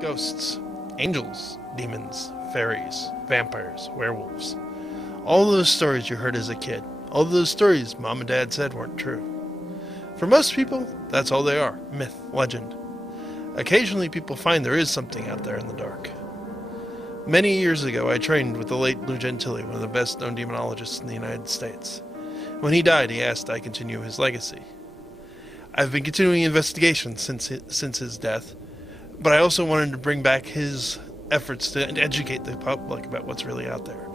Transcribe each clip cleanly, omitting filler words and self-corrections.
Ghosts, angels, demons, fairies, vampires, werewolves. All those stories you heard as a kid. All those stories mom and dad said weren't true. For most people, that's all they are. Myth, legend. Occasionally people find there is something out there in the dark. Many years ago, I trained with the late Lou Gentili, one of the best known demonologists in the United States. When he died, he asked I continue his legacy. I've been continuing investigations since his death, but I also wanted to bring back his efforts to educate the public about what's really out there.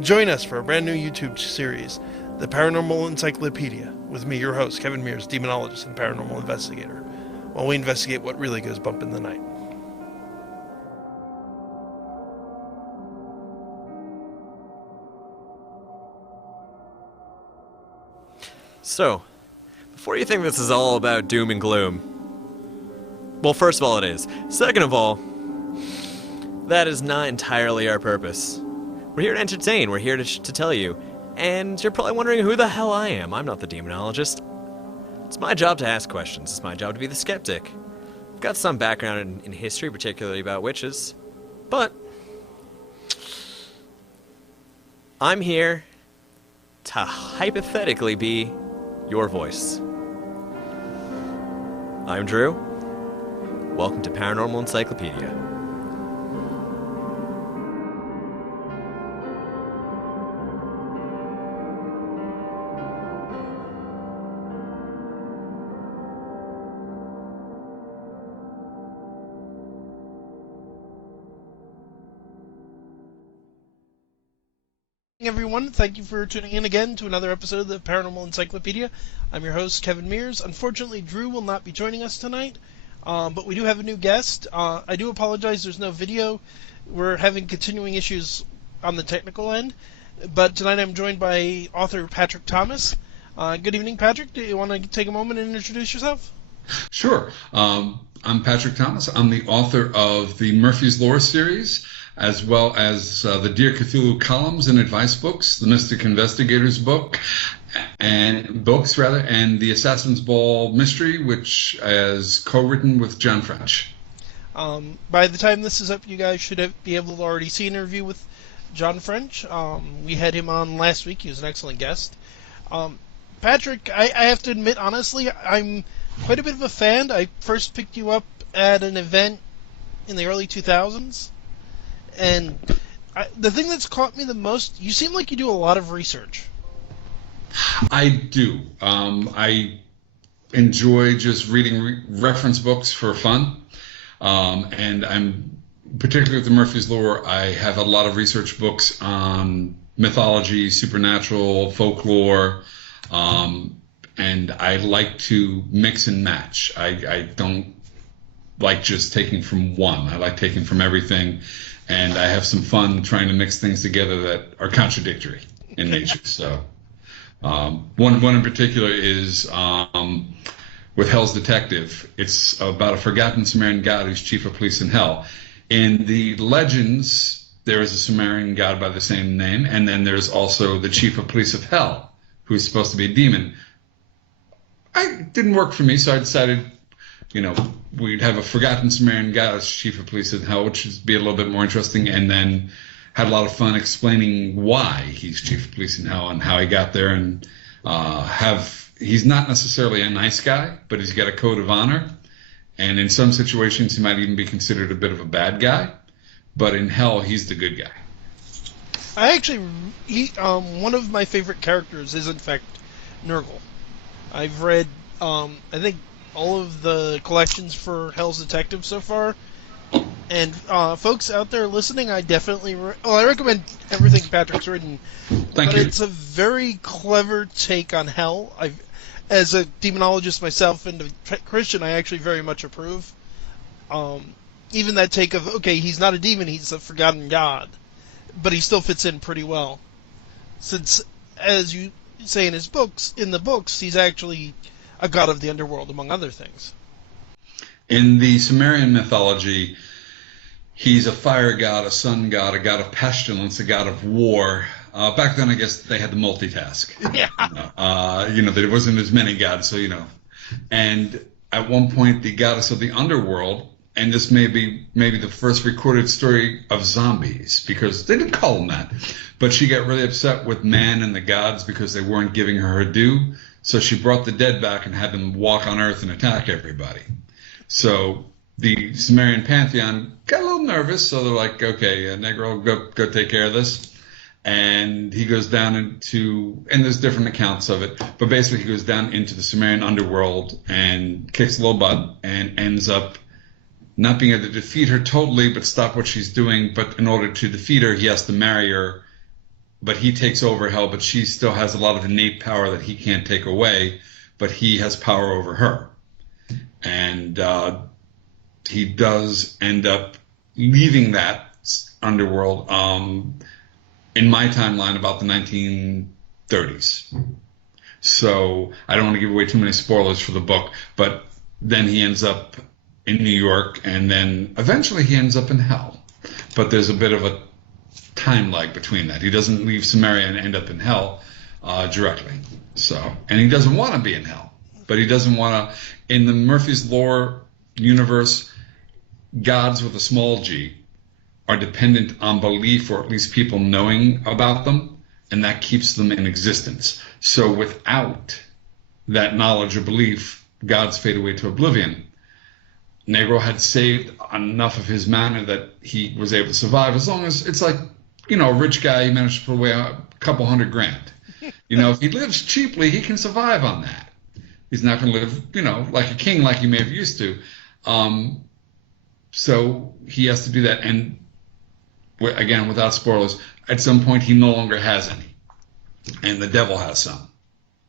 Join us for a brand new YouTube series, The Paranormal Encyclopedia, with me, your host, Kevin Mears, demonologist and paranormal investigator, while we investigate what really goes bump in the night. So, before you think this is all about doom and gloom, well, first of all, it is. Second of all, that is not entirely our purpose. We're here to entertain, we're here to tell you, and you're probably wondering who the hell I am. I'm not the demonologist. It's my job to ask questions, it's my job to be the skeptic. I've got some background in history, particularly about witches, but I'm here to hypothetically be your voice. I'm Drew. Welcome to Paranormal Encyclopedia. Everyone, thank you for tuning in again to another episode of the Paranormal Encyclopedia. I'm your host, Kevin Mears. Unfortunately, Drew will not be joining us tonight, but we do have a new guest. I do apologize, there's no video. We're having continuing issues on the technical end, but tonight I'm joined by author Patrick Thomas. Good evening, Patrick. Do you want to take a moment and introduce yourself? Sure. I'm Patrick Thomas. I'm the author of the Murphy's Law series, as well as the Dear Cthulhu columns and advice books, the Mystic Investigators book, and the Assassin's Ball mystery, which is co-written with John French. By the time this is up, you guys should be able to already see an interview with John French. We had him on last week. He was an excellent guest. Patrick, I have to admit, honestly, I'm quite a bit of a fan. I first picked you up at an event in the early 2000s. And the thing that's caught me the most, you seem like you do a lot of research. I do. I enjoy just reading reference books for fun. And I'm, particularly with the Murphy's Law, I have a lot of research books on mythology, supernatural, folklore, and I like to mix and match. I don't like just taking from one. I like taking from everything. And I have some fun trying to mix things together that are contradictory in nature. So one in particular is with Hell's Detective. It's about a forgotten Sumerian god who's chief of police in Hell. In the legends, there is a Sumerian god by the same name, and then there's also the chief of police of Hell, who's supposed to be a demon. It didn't work for me, so I decided, we'd have a forgotten Sumerian god as chief of police in Hell, which would be a little bit more interesting, and then had a lot of fun explaining why he's chief of police in Hell and how he got there, and he's not necessarily a nice guy, but he's got a code of honor, and in some situations he might even be considered a bit of a bad guy, but in Hell he's the good guy. I actually, one of my favorite characters is in fact Nergal. I've read, I think, all of the collections for Hell's Detective so far, and folks out there listening, I definitely I recommend everything Patrick's written. Thank you. It's a very clever take on Hell. As a demonologist myself and a Christian, I actually very much approve. Even that take of, okay, he's not a demon, he's a forgotten god, but he still fits in pretty well, since, as you say in the books, he's actually a god of the underworld, among other things. In the Sumerian mythology, he's a fire god, a sun god, a god of pestilence, a god of war. Back then, I guess they had to multitask. Yeah. There wasn't as many gods, so, And at one point the goddess of the underworld, and this may be maybe the first recorded story of zombies, because they didn't call them that, but she got really upset with man and the gods because they weren't giving her due. So she brought the dead back and had them walk on Earth and attack everybody. So the Sumerian pantheon got a little nervous, so they're like, okay, Negro, go take care of this. And he goes down into, and there's different accounts of it, but basically he goes down into the Sumerian underworld and kicks a little butt and ends up not being able to defeat her totally, but stop what she's doing. But in order to defeat her, he has to marry her. But he takes over hell, but she still has a lot of innate power that he can't take away, but he has power over her. And he does end up leaving that underworld in my timeline about the 1930s. So I don't want to give away too many spoilers for the book, but then he ends up in New York, and then eventually he ends up in hell. But there's a bit of a time lag between that. He doesn't leave Samaria and end up in hell directly. So, and he doesn't want to be in hell, but he doesn't want to. In the Murphy's Law universe, gods with a small g are dependent on belief, or at least people knowing about them, and that keeps them in existence. So without that knowledge or belief, gods fade away to oblivion. Negro had saved enough of his mana that he was able to survive, as long as it's like, a rich guy, he managed to put away a couple $100,000. If he lives cheaply, he can survive on that. He's not going to live, like a king, like he may have used to. So he has to do that. And again, without spoilers, at some point he no longer has any. And the devil has some.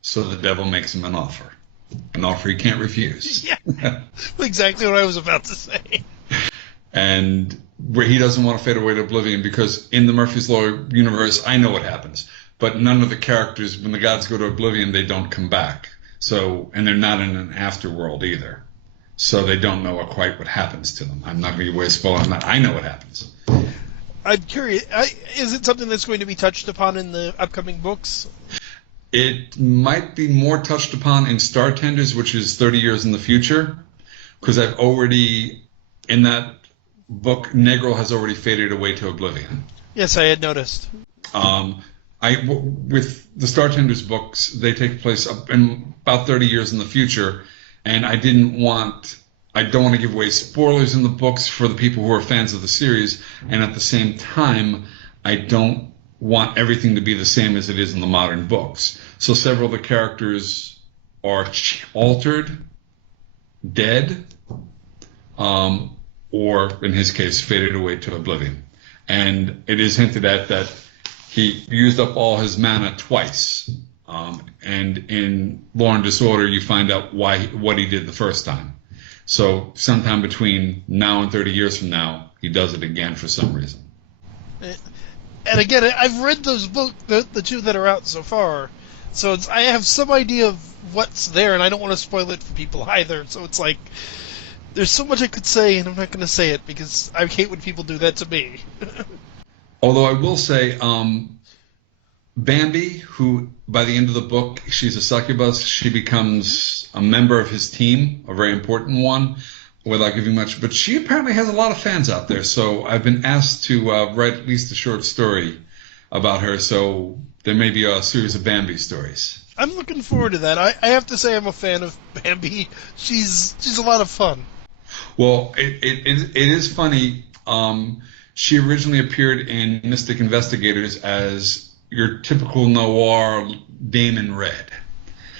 So the devil makes him an offer he can't refuse. Yeah, exactly what I was about to say. And where he doesn't want to fade away to oblivion, because in the Murphy's Law universe, I know what happens. But none of the characters, when the gods go to oblivion, they don't come back. So, and they're not in an afterworld either. So they don't know quite what happens to them. I'm not going to give away a spoiler on that. I know what happens. I'm curious, is it something that's going to be touched upon in the upcoming books? It might be more touched upon in Star Tenders, which is 30 years in the future, because I've already, in that book, Negro has already faded away to oblivion. Yes, I had noticed. With the Star Tenders books, they take place up in about 30 years in the future, and I don't want to give away spoilers in the books for the people who are fans of the series, and at the same time, I don't want everything to be the same as it is in the modern books. So several of the characters are altered, dead, or in his case, faded away to oblivion. And it is hinted at that he used up all his mana twice. And in Law and Disorder, you find out what he did the first time. So sometime between now and 30 years from now, he does it again for some reason. And again, I've read those books, the two that are out so far, so I have some idea of what's there, and I don't want to spoil it for people either. So it's like, there's so much I could say, and I'm not going to say it because I hate when people do that to me. Although I will say, Bambi, who by the end of the book, she's a succubus, she becomes a member of his team, a very important one, without giving much, but she apparently has a lot of fans out there. So I've been asked to write at least a short story about her. So there may be a series of Bambi stories. I'm looking forward to that. I have to say I'm a fan of Bambi. She's a lot of fun. Well, it is funny. She originally appeared in Mystic Investigators as your typical noir dame in red.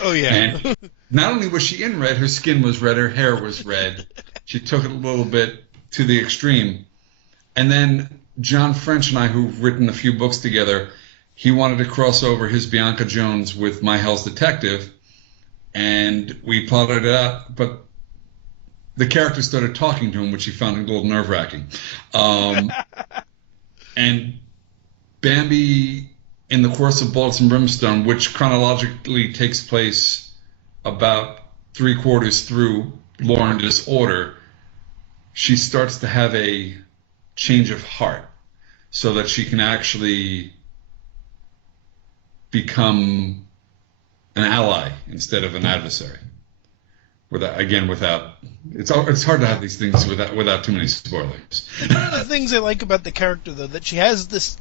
Oh yeah. And not only was she in red, her skin was red, her hair was red. She took it a little bit to the extreme. And then John French and I, who've written a few books together, he wanted to cross over his Bianca Jones with My Hell's Detective, and we plotted it out, but the character started talking to him, which he found a little nerve-wracking. And Bambi, in the course of Bullets and Brimstone, which chronologically takes place about 3/4 through Law and Disorder, she starts to have a change of heart so that she can actually become an ally instead of an adversary. Without it's hard to have these things without too many spoilers. One of the things I like about the character, though, that she has this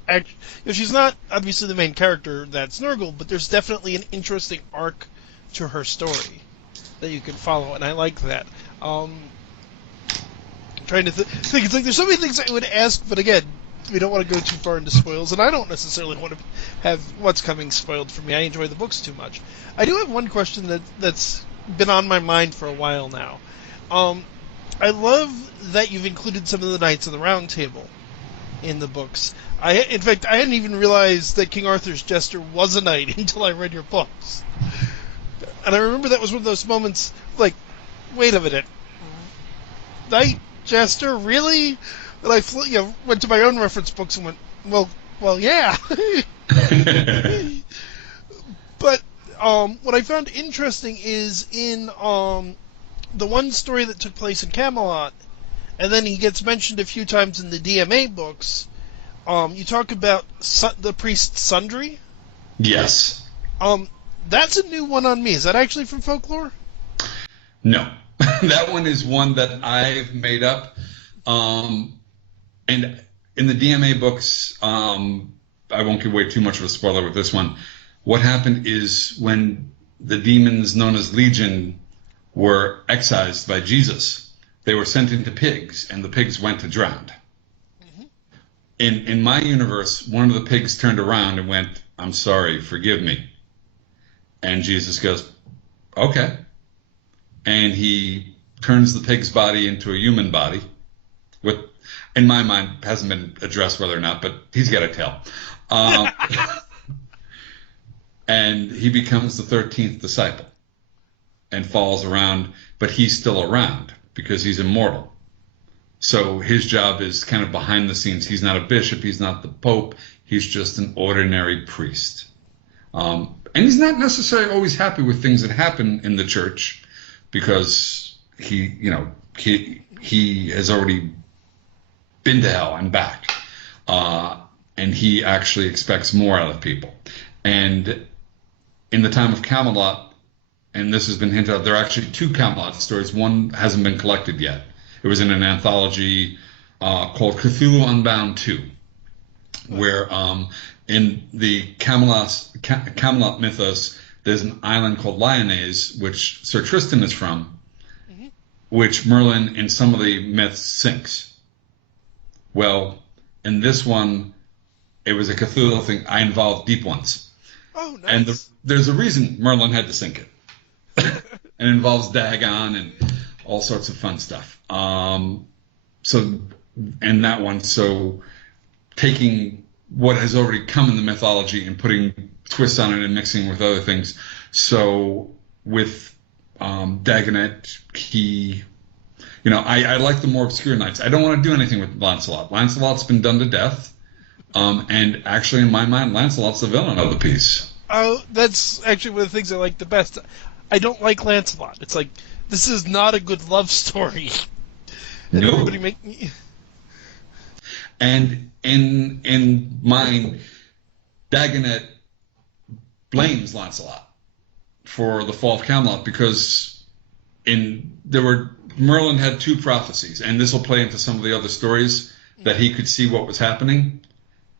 she's not obviously the main character, that's Nergal, but there's definitely an interesting arc to her story that you can follow, and I like that. Trying to think, it's like there's so many things I would ask, but again, we don't want to go too far into spoils, and I don't necessarily want to have what's coming spoiled for me. I enjoy the books too much. I do have one question that's been on my mind for a while now. I love that you've included some of the Knights of the Round Table in the books. In fact, I hadn't even realized that King Arthur's Jester was a knight until I read your books. And I remember that was one of those moments, like, wait a minute, Knight Jester, really? And I went to my own reference books and went, well, yeah. But what I found interesting is in the one story that took place in Camelot, and then he gets mentioned a few times in the DMA books, you talk about the priest Sundry. Yes. That's a new one on me. Is that actually from folklore? No. That one is one that I've made up. And in the DMA books, I won't give away too much of a spoiler with this one. What happened is when the demons known as Legion were excised by Jesus, they were sent into pigs, and the pigs went to drown. Mm-hmm. In my universe, one of the pigs turned around and went, "I'm sorry, forgive me." And Jesus goes, "Okay." And he turns the pig's body into a human body. In my mind, hasn't been addressed whether or not, but he's got a tail. And he becomes the 13th disciple and falls around, but he's still around because he's immortal. So his job is kind of behind the scenes. He's not a bishop. He's not the pope. He's just an ordinary priest. And he's not necessarily always happy with things that happen in the church because he has already been to hell and back. And he actually expects more out of people. And in the time of Camelot, and this has been hinted at, there are actually two Camelot stories. One hasn't been collected yet. It was in an anthology called Cthulhu Unbound 2, where in the Camelot mythos, there's an island called Lyonesse, which Sir Tristan is from, mm-hmm. which Merlin, in some of the myths, sinks. Well, in this one, it was a Cthulhu thing. I involved deep ones. Oh, nice. And there's a reason Merlin had to sink it. And it involves Dagon and all sorts of fun stuff. So taking what has already come in the mythology and putting twists on it and mixing with other things. So with Dagonet, I like the more obscure knights. I don't want to do anything with Lancelot. Lancelot's been done to death. And actually, in my mind, Lancelot's the villain of the piece. Oh, that's actually one of the things I like the best. I don't like Lancelot. It's like, this is not a good love story. And no. Everybody make me... And in mine, Dagonet blames Lancelot for the fall of Camelot because Merlin had two prophecies, and this will play into some of the other stories that he could see what was happening.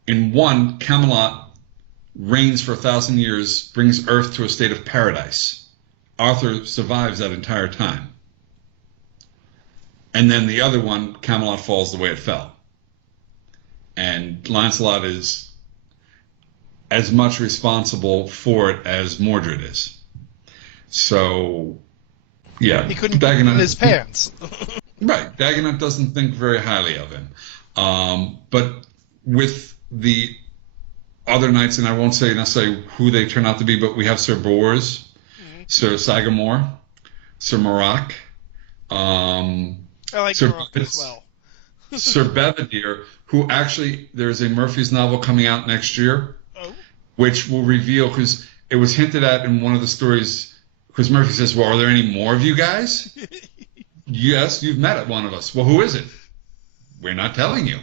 In one, Camelot reigns for 1,000 years, brings Earth to a state of paradise. Arthur survives that entire time. And then the other one, Camelot falls the way it fell. And Lancelot is as much responsible for it as Mordred is. So, yeah. He couldn't get in his pants. Right. Dagonet doesn't think very highly of him. But with the other knights, and I won't say necessarily who they turn out to be, but we have Sir Bors, mm-hmm. Sir Sagamore, Sir Marak. I like Sir Marak as well. Sir Bedivere, who actually, there's a Murphy's novel coming out next year, which will reveal, because it was hinted at in one of the stories, because Murphy says, well, are there any more of you guys? Yes, you've met one of us. Well, who is it? We're not telling you.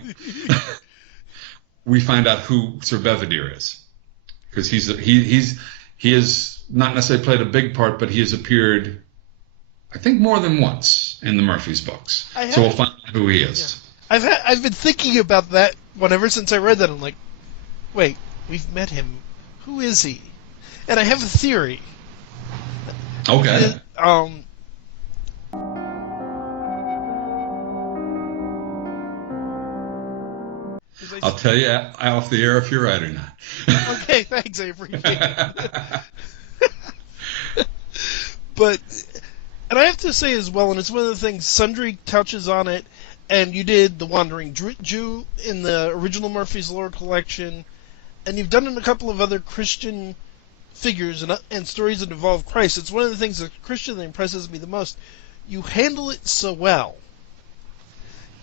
We find out who Sir Bedivere is, because he has not necessarily played a big part, but he has appeared, I think more than once in the Murphy's books. So we'll find out who he is. Yeah. I've been thinking about that one ever since I read that. I'm like, wait, we've met him. Who is he? And I have a theory. Okay. I'll tell you off the air if you're right or not. Okay, thanks. I appreciate it. But, and I have to say as well, and it's one of the things, Sundry touches on it, and you did The Wandering Jew in the original Murphy's Law collection, and you've done it in a couple of other Christian figures and stories that involve Christ. It's one of the things as a Christian that impresses me the most. You handle it so well.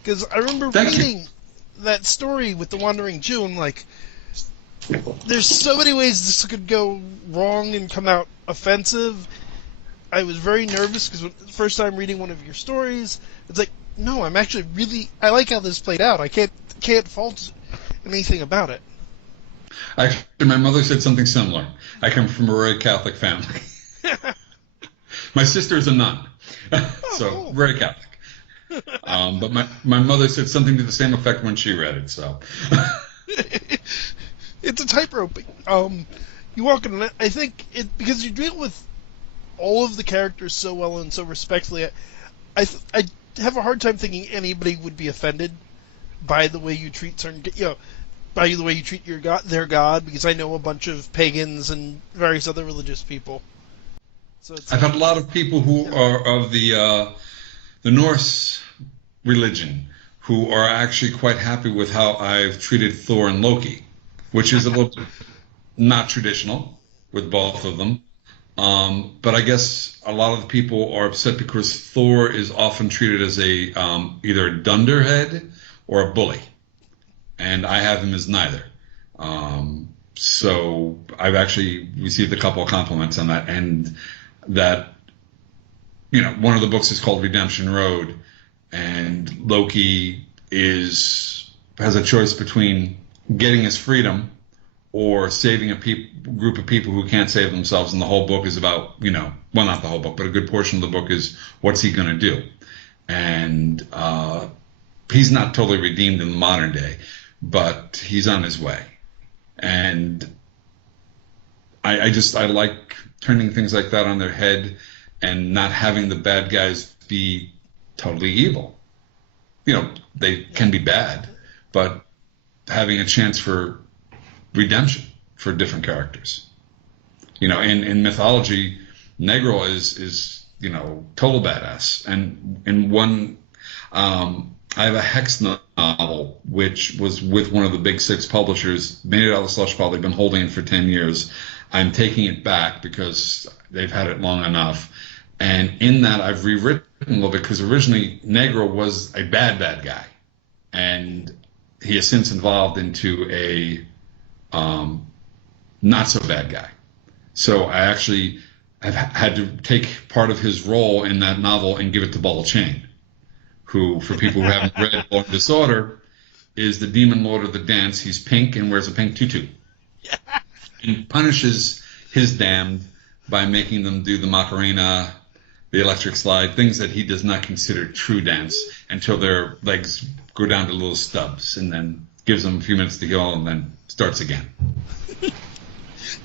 Because I remember reading that story with The Wandering Jew, and like, there's so many ways this could go wrong and come out offensive. I was very nervous because the first time reading one of your stories, it's like, no, I'm actually I like how this played out. I can't fault anything about it. Actually, my mother said something similar. I come from a very Catholic family. My sister is a nun, so cool. Very Catholic. But my mother said something to the same effect when she read it. So it's a tightrope. You walk in, I think because you deal with all of the characters so well and so respectfully. I have a hard time thinking anybody would be offended by the way you treat by the way you treat their god, because I know a bunch of pagans and various other religious people. So I've had a lot of people who are of the Norse religion who are actually quite happy with how I've treated Thor and Loki, which is a little bit not traditional with both of them. But I guess a lot of the people are upset because Thor is often treated as either a dunderhead or a bully, and I have him as neither. So I've actually received a couple of compliments on that, and that, one of the books is called Redemption Road, and Loki has a choice between getting his freedom or saving a group of people who can't save themselves, and the whole book is about, well, not the whole book, but a good portion of the book is what's he going to do. And he's not totally redeemed in the modern day, but he's on his way. And I like turning things like that on their head and not having the bad guys be totally evil. They can be bad, but having a chance for redemption for different characters. In mythology, Nergal is total badass. And in one, I have a Hex novel, which was with one of the big 6 publishers, made it out of the slush pile. They've been holding it for 10 years. I'm taking it back because they've had it long enough. And in that, I've rewritten a little bit, because originally Nergal was a bad guy. And he has since evolved into a not so bad guy. So I actually have had to take part of his role in that novel and give it to Ball Chain, who, for people who haven't read Law and Disorder, is the demon lord of the dance. He's pink and wears a pink tutu. He punishes his damned by making them do the Macarena, the electric slide, things that he does not consider true dance, until their legs go down to little stubs, and then gives them a few minutes to heal and then starts again.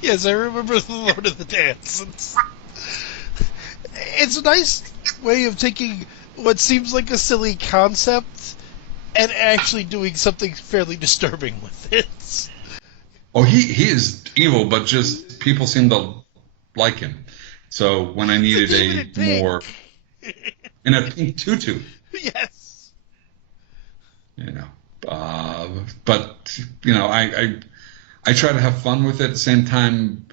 Yes, I remember the Lord of the Dance. It's a nice way of taking what seems like a silly concept and actually doing something fairly disturbing with it. Oh, he is evil, but just people seem to like him. So when I needed a more in a pink tutu, yes, but I try to have fun with it. At the same time,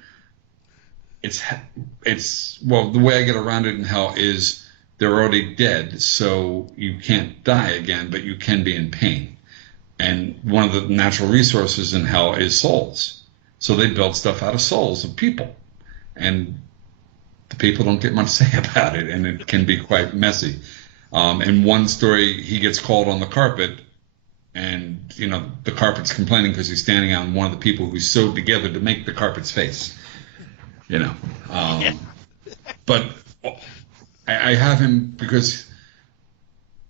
it's well, the way I get around it in hell is they're already dead, so you can't die again, but you can be in pain. And one of the natural resources in hell is souls. So they build stuff out of souls of people. And the people don't get much say about it, and it can be quite messy. In one story, he gets called on the carpet, and the carpet's complaining because he's standing on one of the people who sewed together to make the carpet's face. But I have him because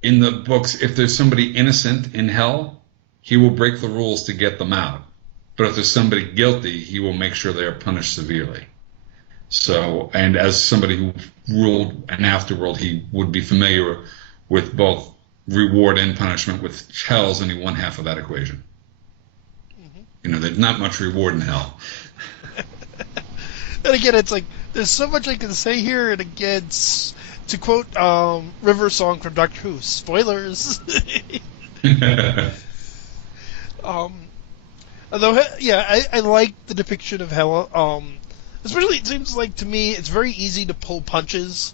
in the books, if there's somebody innocent in hell, he will break the rules to get them out. But if there's somebody guilty, he will make sure they are punished severely. So, and as somebody who ruled an afterworld, he would be familiar with both reward and punishment, with hell's only one half of that equation. There's not much reward in hell. And again, it's like, there's so much I can say here, and again, to quote River Song from Doctor Who, spoilers. Although, yeah, I like the depiction of hell. Especially, it seems like to me, it's very easy to pull punches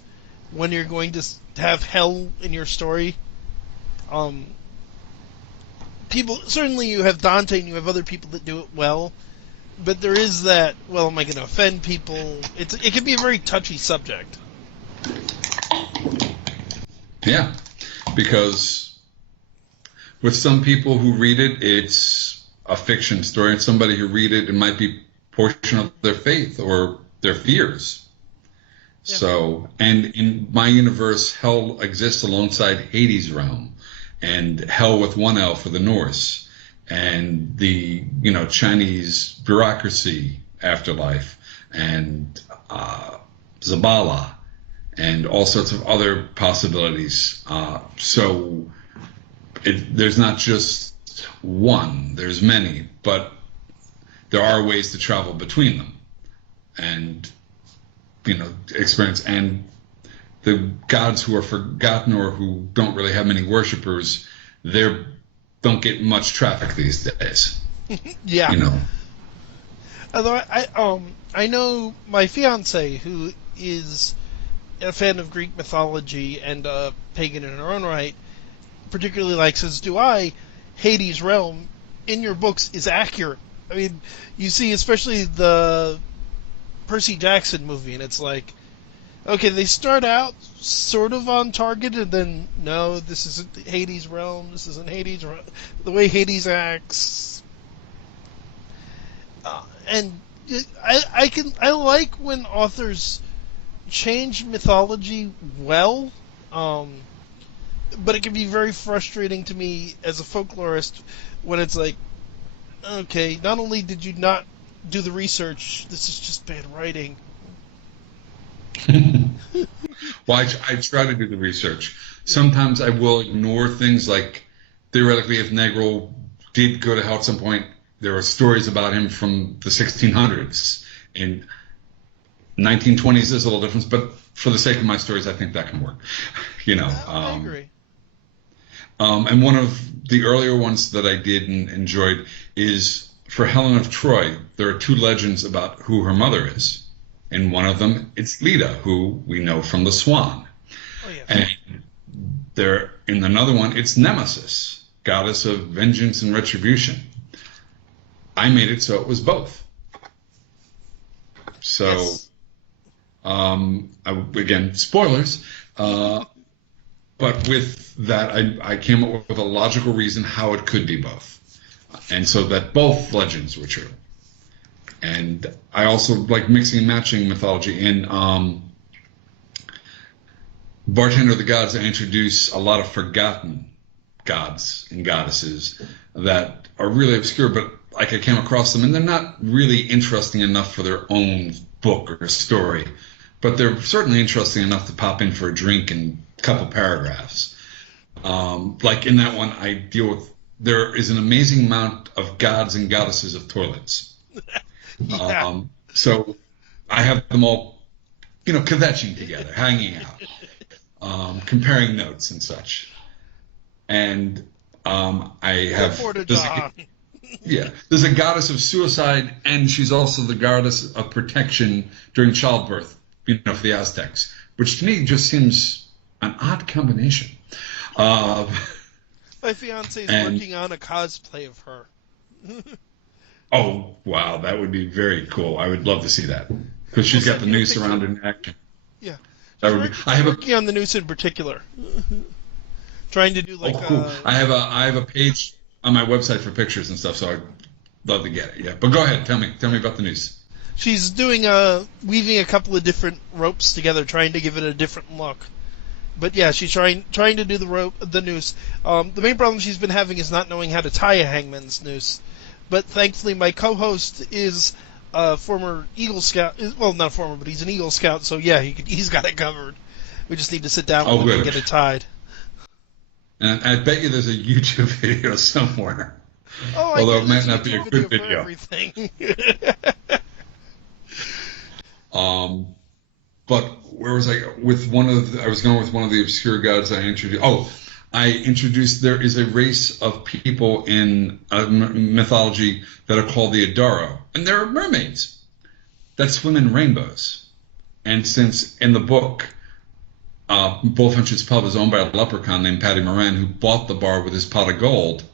when you're going to have hell in your story. People, certainly you have Dante and you have other people that do it well, but there is that, well, am I going to offend people? It can be a very touchy subject. Yeah, because with some people who read it, it's a fiction story, and somebody who read it, it might be a portion of their faith or their fears. Yeah. So, and in my universe, hell exists alongside Hades' realm, and hell with one L for the Norse, and the Chinese bureaucracy afterlife, and Zabala, and all sorts of other possibilities. So there's not just one, there's many, but there are ways to travel between them and experience. And the gods who are forgotten or who don't really have many worshippers, they don't get much traffic these days. Yeah. Although I know my fiance, who is a fan of Greek mythology and a pagan in her own right, particularly likes, as do I, Hades' realm in your books is accurate. I mean, you see, especially the Percy Jackson movie, and it's like, okay, they start out sort of on target, and then, no, this isn't Hades' realm, this isn't Hades' realm. The way Hades acts. And I like when authors change mythology well, but it can be very frustrating to me as a folklorist when it's like, okay, not only did you not do the research, this is just bad writing. Well, I try to do the research. Sometimes I will ignore things like, theoretically, if Nergal did go to hell at some point, there are stories about him from the 1600s. In 1920s, there's a little difference, but for the sake of my stories, I think that can work. I agree. And one of the earlier ones that I did and enjoyed is for Helen of Troy. There are two legends about who her mother is. In one of them, it's Leda, who we know from the Swan. Oh, yes. And in another one, it's Nemesis, goddess of vengeance and retribution. I made it so it was both. So, yes. Again, spoilers. But with that, I came up with a logical reason how it could be both. And so that both legends were true. And I also like mixing and matching mythology. In Bartender of the Gods, I introduce a lot of forgotten gods and goddesses that are really obscure, but I came across them, and they're not really interesting enough for their own book or story, but they're certainly interesting enough to pop in for a drink and a couple paragraphs. Like in that one, I deal with, there is an amazing amount of gods and goddesses of toilets. Yeah. So I have them all, kvetching together, hanging out, comparing notes and such. And I have... there's a goddess of suicide, and she's also the goddess of protection during childbirth, for the Aztecs, which to me just seems an odd combination. My fiance is working on a cosplay of her. Oh, wow, that would be very cool. I would love to see that, because she's got the noose around her neck. Yeah. I'm working on the noose in particular. Trying to do cool. I have a page on my website for pictures and stuff, so I'd love to get it. Yeah, but go ahead, tell me about the noose. She's doing weaving a couple of different ropes together, trying to give it a different look. But yeah, she's trying to do the noose. The main problem she's been having is not knowing how to tie a hangman's noose. But thankfully, my co-host is a former Eagle Scout. Well, not former, but he's an Eagle Scout. So yeah, he's got it covered. We just need to sit down with him and get it tied. And I bet you there's a YouTube video somewhere. Oh, although it might not be a good video. For everything. But where was I? I was going with one of the obscure gods I introduced. Oh, I introduced. There is a race of people in mythology that are called the Adaro, and they're mermaids that swim in rainbows. And since in the book, Bullfinch's Pub is owned by a leprechaun named Paddy Moran, who bought the bar with his pot of gold,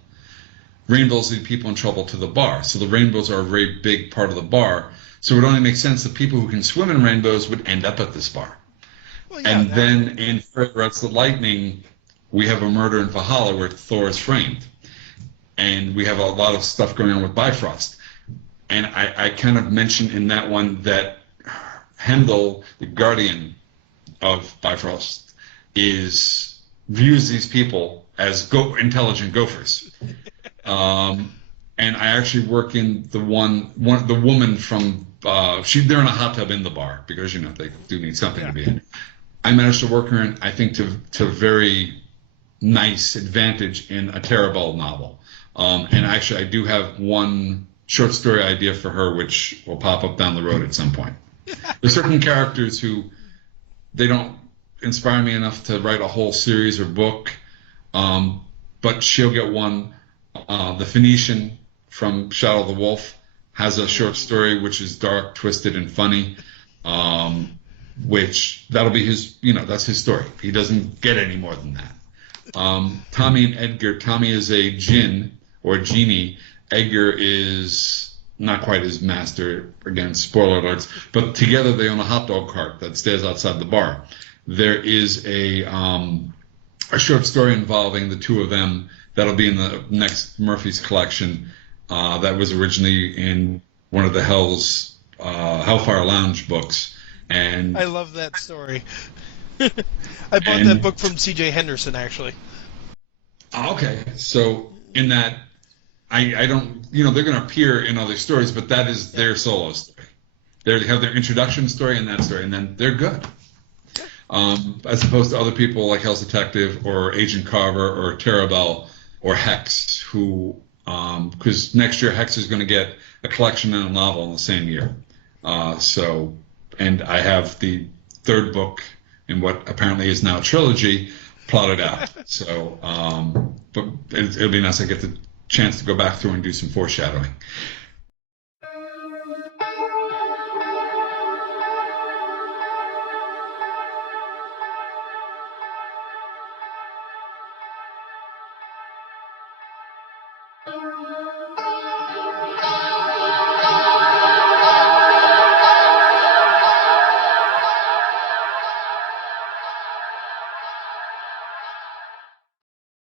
rainbows lead people in trouble to the bar. So the rainbows are a very big part of the bar. So it would only make sense that people who can swim in rainbows would end up at this bar. Well, yeah, and then in Threats the Lightning, we have a murder in Valhalla where Thor is framed. And we have a lot of stuff going on with Bifrost. And I kind of mentioned in that one that Hendel, the guardian of Bifrost, views these people as intelligent gophers. And I actually work in the woman from they're in a hot tub in the bar because they do need something to be in. I managed to work her in, I think, to very nice advantage in a Terrible novel. And actually, I do have one short story idea for her, which will pop up down the road at some point. There's certain characters who they don't inspire me enough to write a whole series or book, but she'll get one. The Phoenician from Shadow of the Wolf has a short story which is dark, twisted, and funny, which that'll be his, that's his story. He doesn't get any more than that. Tommy and Edgar. Tommy is a djinn or genie. Edgar is not quite his master. Again, spoiler alerts. But together they own a hot dog cart that stays outside the bar. There is a short story involving the two of them that'll be in the next Murphy's collection. That was originally in one of the Hellfire Lounge books. And I love that story. I bought that book from C.J. Henderson, actually. Okay, so in that, I don't, they're going to appear in other stories, but that is their solo story. They have their introduction story and that story, and then they're good. As opposed to other people like Hell's Detective or Agent Carver or Terabell or Hex, who, because next year Hex is going to get a collection and a novel in the same year. And I have the third book in what apparently is now a trilogy plotted out. So, but it'll be nice to get the chance to go back through and do some foreshadowing.